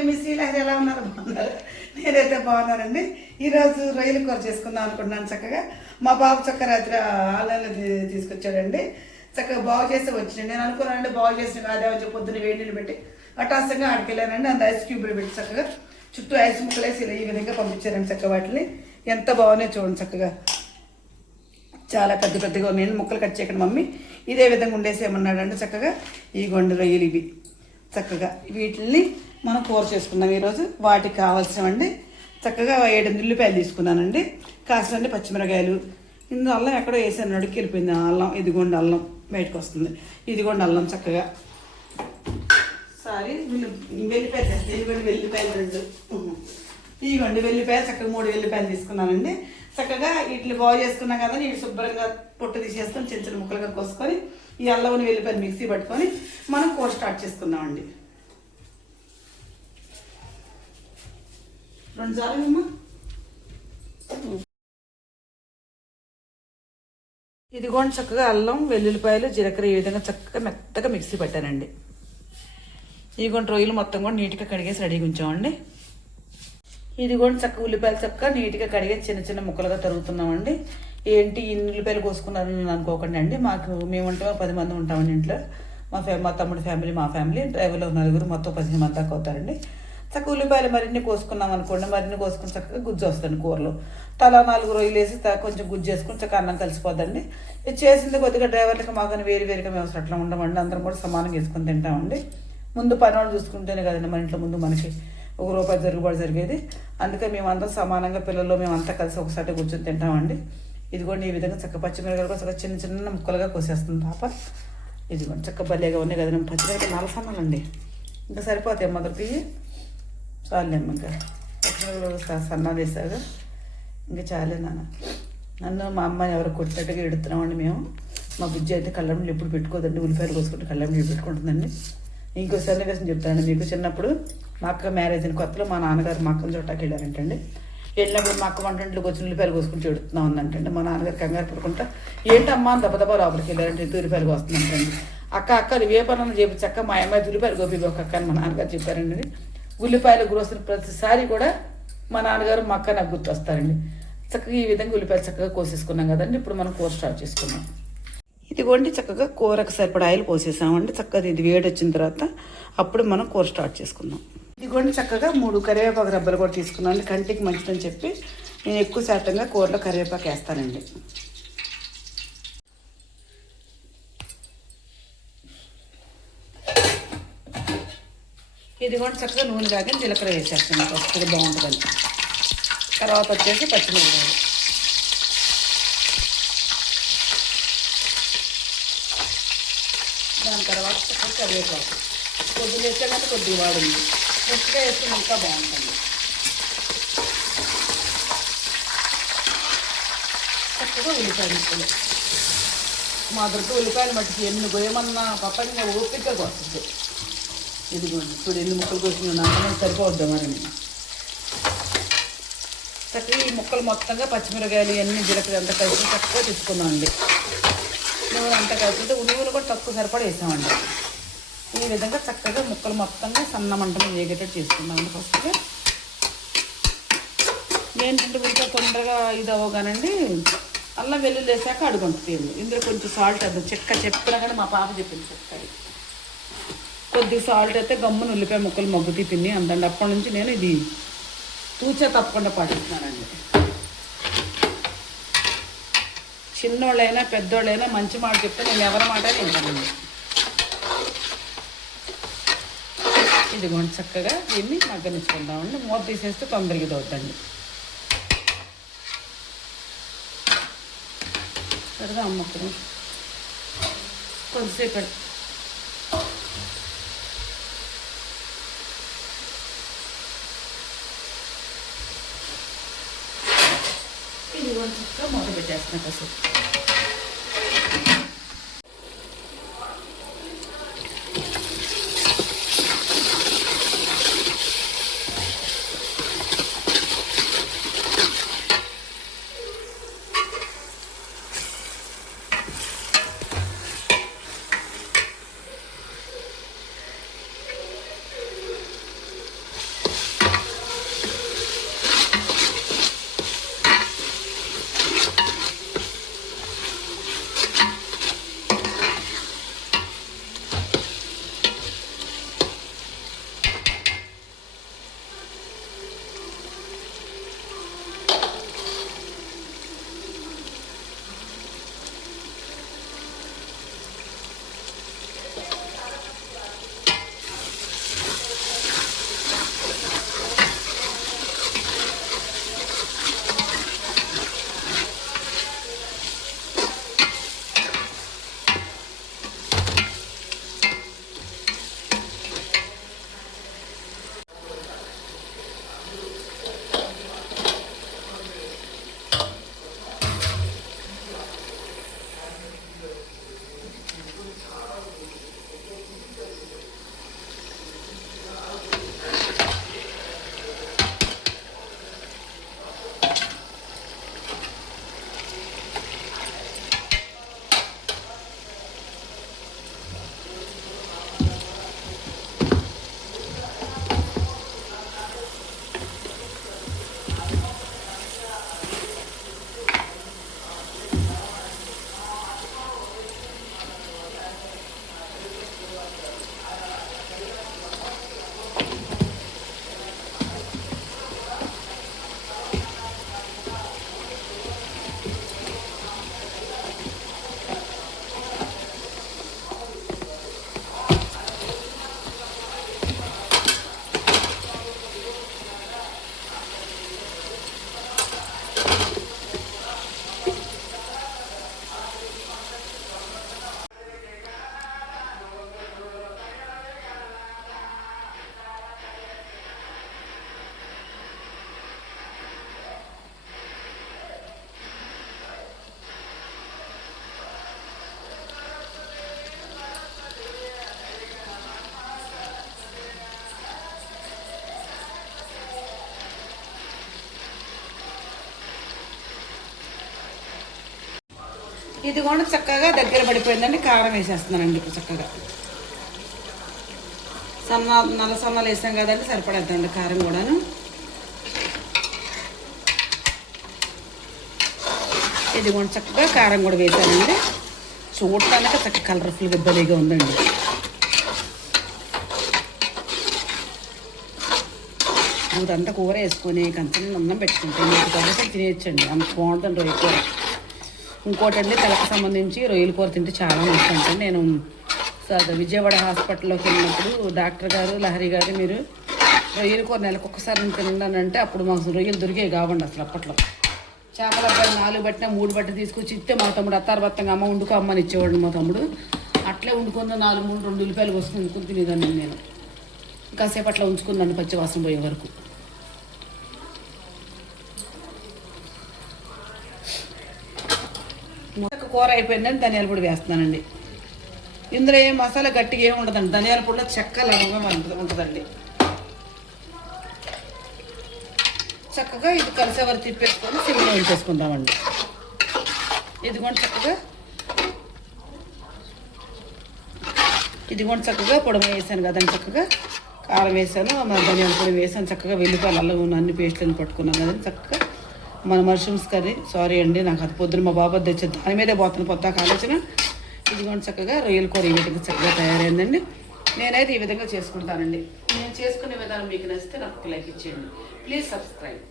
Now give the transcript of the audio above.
అండి, మీ శ్రీలహరి ఎలా ఉన్నారు? బాగున్నారు? నేనైతే బాగున్నానండి. ఈరోజు రొయ్యల కూర చేసుకుందాం అనుకుంటున్నాను. చక్కగా మా బాబు చక్క రాత్రి ఆన్లైన్లో తీసుకొచ్చాడండి. చక్కగా బాగు చేస్తే వచ్చింది. నేను అనుకున్నానండి బాగు చేసిన కాదే వచ్చి పొద్దున్న వేడి నీళ్ళు పెట్టి అటాసంగా ఆడికెళ్ళానండి. అంత ఐస్ క్యూబ్లు పెట్టి చక్కగా చుట్టూ ఐస్ ముక్కలు వేసి ఈ విధంగా పంపించారండి. చక్కగా వాటిని ఎంత బాగున్నాయి చూడండి. చక్కగా చాలా పెద్ద పెద్దగా ఉన్నాయండి. ముక్కలు కట్ చేయకండి మమ్మీ, ఇదే విధంగా ఉండేసేమన్నాడండి. చక్కగా ఈ గొండు రొయ్యలు ఇవి చక్కగా వీటిని మనం కూర చేసుకున్నాం ఈరోజు. వాటికి కావాల్సినవండి చక్కగా 7 ఉల్లిపాయలు తీసుకున్నానండి, కాసినండి పచ్చిమిరకాయలు. ఇందులో అల్లం ఎక్కడో వేసాను, నడుక్కి వెళ్ళిపోయింది అల్లం. ఇదిగోండి అల్లం బయటకు వస్తుంది. ఇదిగోండి అల్లం చక్కగా వెల్లిపాయలు చేస్తాయి. ఇదిగోండి వెల్లిపాయలు 2. ఇదిగోండి వెల్లిపాయలు చక్కగా 3 వెల్లిపాయలు తీసుకున్నానండి. చక్కగా వీటిని బాగు చేసుకున్నాం కదా, వీటి శుభ్రంగా పొట్టు తీసేసుకొని చిన్న చిన్న ముక్కలుగా కోసుకొని ఈ అల్లం వెల్లిపాయలు మిక్సీ పట్టుకొని మనం కూర స్టార్ట్ చేసుకుందామండి. 2 సార్లు అమ్మా. ఇదిగోండి చక్కగా అల్లం వెల్లుల్లిపాయలు జీలకర్ర ఈ విధంగా చక్కగా మెత్తగా మిక్సీ పెట్టానండి. ఇదిగోండి రొయ్యలు మొత్తం కూడా నీట్గా కడిగేసి రెడీగా ఉంచామండి. ఇదిగోండి చక్కగా ఉల్లిపాయలు చక్కగా నీట్గా కడిగేసి చిన్న చిన్న ముక్కలుగా తరుగుతున్నామండి. ఏంటి ఇన్ని ఉల్లిపాయలు కోసుకున్నారని అనుకోకండి అండి. మేము ఉంటామో 10 మంది ఉంటామండి ఇంట్లో. మా తమ్ముడి ఫ్యామిలీ, మా ఫ్యామిలీ, డ్రైవర్లో 4 మొత్తం 15 మంది దాకా అవుతారండి. చక్కగా ఉల్లిపాయలు మరిన్ని కోసుకున్నాం అనుకోండి, మరిన్ని కోసుకుని చక్కగా గుజ్జు వస్తుంది కూరలో. తలా 4 రొయ్యలు వేసి కొంచెం గుజ్జు వేసుకుని చక్కగా అన్నం కలిసిపోద్దండి. ఇది చేసింది కొద్దిగా డ్రైవర్లకి మాకని వేరుగా మేము అట్లా ఉండమండి. అందరం కూడా సమానంగా వేసుకొని తింటామండి. ముందు పనివాళ్ళు చూసుకుంటేనే కదండి మన ఇంట్లో ముందు మనకి ₹1 జరుగుబాటు జరిగేది. అందుకే మేమందరం సమానంగా పిల్లలు మేమంతా కలిసి ఒకసారి కూర్చొని తింటామండి. ఇదిగోండి ఈ విధంగా చక్క పచ్చిమిరకాయలు కూడా చక్కగా చిన్న చిన్న ముక్కలుగా కోసేస్తుంది పాప. ఇదిగోండి చక్క భలేగా ఉన్నాయి కదండి. పచ్చిమిరకాయలు 4 సన్నాలండి, ఇంకా సరిపోతాయి మొదటికి. చాలేమ్మ, ఇంకా పచ్చిమిరకాయలు సన్నాలు వేసాగా ఇంకా చాలే నాన్న. నన్ను మా అమ్మాయి ఎవరు కొట్టినట్టుగా ఎడుతున్నామండి మేము. మా బుజ్జి అయితే కళ్ళెంలో ఎప్పుడు పెట్టుకోదండి, ఉల్లిపాయలు కోసుకుంటే కళ్ళెంలో పెట్టుకుంటుందండి. ఇంకో సన్నివేశం చెప్తానండి మీకు. చిన్నప్పుడు మా అక్క మ్యారేజ్ అయిన కొత్తలో మా నాన్నగారు మా అక్కని చోటాకి వెళ్ళారంటండి. వెళ్ళినప్పుడు మా అక్క వంటింట్లోకి వచ్చి ఉల్లిపాయలు కోసుకుని చెడుతున్నాం ఉందంటండి. మా నాన్నగారు కంగారు పడుకుంటా ఏంటమ్మా దెబ్బ లోపలికి వెళ్ళారంటే ఉల్లిపాయలు వస్తుందంటండి. అక్క నువ్వే పనులు చెప్పి చక్క మా అమ్మాయి ఉల్లిపాయలు గోపి ఒక అక్క అని మా నాన్నగారు చెప్పారండి. ఉల్లిపాయలు కోసిన ప్రతిసారి కూడా మా నాన్నగారు మా అక్క నాకు గుర్తొస్తారండి. చక్కగా ఈ విధంగా ఉల్లిపాయలు చక్కగా కోసేసుకున్నాం కదండి. ఇప్పుడు మనం కూర స్టార్ట్ చేసుకున్నాం. ఇదిగోండి చక్కగా కూరకు సరిపడా ఆయిల్ పోసేసామండి. చక్కగా ఇది వేడి వచ్చిన తర్వాత అప్పుడు మనం కూర స్టార్ట్ చేసుకుందాం. ఇదిగోండి చక్కగా 3 కరివేపాకు రబ్బలు కూడా తీసుకున్నాను. కంటికి మంచిదని చెప్పి నేను ఎక్కువ శాతంగా కూరలో కరివేపాకు వేస్తానండి. ఇదిగోండి చక్కగా నూనె కాగా జీలకర్ర వేసేస్తాను, వస్తుంది బాగుంటుందని. తర్వాత వచ్చేసి పచ్చిమిరపకాయలు, దాని తర్వాత చక్కగా కరివేపాకు. కొద్దిగా వేస్తే కానీ కొద్దిగా వాడింది, ఫ్రెష్గా వేస్తే ఇంకా బాగుంటుంది. చక్కగా ఉల్లిపాయ ముక్కలు. మా దొరికి ఉల్లిపాయలు మట్టికి ఎన్ని గోయమన్నా పప్పనిగా ఓపికగా వస్తుంది. ఇదిగోండి ఇప్పుడు ఎన్ని ముక్కలు కోసిన అంతనే సరిపోవద్దాం మరి. చక్కగా ఈ ముక్కలు మొత్తంగా పచ్చిమిరకాయలు ఇవన్నీ జీలకర్ర అంతా కలిసి చక్కగా తీసుకున్నామండి. నూనె అంతా కలిసి ఉల్లిపాయలు కూడా తక్కువ సరిపడా వేసామండి. ఈ విధంగా చక్కగా ముక్కలు మొత్తంగా సన్న మంటలు వేగేటట్టు చేసుకున్నామండి. ఫస్ట్గా ఏంటంటే ఇంకా తొందరగా ఇది అవ్వగానండి అల్లం వెల్లుల్లి వేసాక అడుగుంటుంది. ఇందులో కొంచెం సాల్ట్ వేద్దాం. చెప్పినా కానీ మా పాప చెప్పింది చెప్తాయి. కొద్దిగా సాల్ట్ అయితే గమ్మున ఉల్లిపాయ ముక్కలు మగ్గుతీ తిని అందండి. అప్పటి నుంచి నేను ఇది తూచా తప్పకుండా పాటిస్తున్నానండి. చిన్నోళ్ళైనా పెద్దోళ్ళైనా మంచి మాట చెప్తే నేను ఎవరి మాట వింటానండి. ఇదిగోండి చక్కగా దీన్ని మగ్గనిచ్చుకుందామండి. మూత తీసేస్తే తొందరగా ఇది అవుతుందండి. పెడదాం అమ్మకు కొద్దిసేపు. ఇదిగోండి చక్కగా మూత పెట్టేస్తున్నా కాసేపు. ఇది కూడా చక్కగా దగ్గర పడిపోయిందండి. కారం వేసేస్తున్నానండి ఇప్పుడు చక్కగా. నల్ల సన్నాలు వేసాం కదండి, సరిపడేద్దండి కారం కూడాను. ఇది కూడా చక్కగా కారం కూడా వేసానండి. చూడటానికి చక్కగా కలర్ఫుల్గా ఇబ్బందిగా ఉందండి. ఇదంతా కూర వేసుకొని కంచెని అన్నం పెట్టుకుంటే మీకు కాబట్టి తినేయచ్చండి. అంత బాగుంటుంది రొయ్య కూర. ఇంకోటండి, తలకు సంబంధించి రొయ్యల కూర తింటే చాలా మంచిదండి. నేను విజయవాడ హాస్పిటల్లోకి వెళ్ళినప్పుడు డాక్టర్ గారు, లహరి గారు, మీరు రొయ్యల కూర నెలకు ఒక్కసారి తినండి, అప్పుడు మాకు రొయ్యలు దొరికేవి కావండి అసలు. అప్పట్లో చేపల అబ్బాయి 4 బట్టిన 3 బట్టి తీసుకొచ్చి ఇస్తే మా తమ్ముడు అత్తారబత్తంగా అమ్మ వండుకో అమ్మని ఇచ్చేవాడు మా తమ్ముడు. అట్లే వండుకుందా 2 ఉల్లిపాయలు వస్తుంది వండుకుని తినేదాన్ని నేను. కాసేపు అట్లా ఉంచుకుందాన్ని పచ్చివాసన పోయే వరకు. కూర అయిపోయిందని ధనియాల పొడి వేస్తున్నానండి. ఇందులో ఏం మసాలా గట్టిగా ఏమి ఉండదండి. ధనియాల పొడిలో చెక్క లవంగా ఉంటుందండి. చక్కగా ఇది కలిసే వరకు తిప్పేసుకొని సిమ్లో ఉంచేసుకుందామండి. ఇది కూడా చక్కగా పొడి వేసాను కదండి. చక్కగా కారం వేసాను, ధనియాల పొడి వేసాను, చక్కగా వెల్లిపాయలు అల్లం అన్ని పేస్ట్లను పట్టుకున్నాను కదండి. చక్కగా మన మష్రూమ్స్ కర్రీ. సారీ అండి, నాకు అది పొద్దున మా బాబా తెచ్చేది దాని మీదే పోతాను పొద్దాక ఆలోచన. ఇది కూడా చక్కగా రొయ్యల కూర ఈ విధంగా చక్కగా తయారైందండి. నేనైతే ఈ విధంగా చేసుకుంటానండి. నేను చేసుకునే విధానం మీకు నచ్చితే నాకు లైక్ ఇచ్చేయండి. Please subscribe.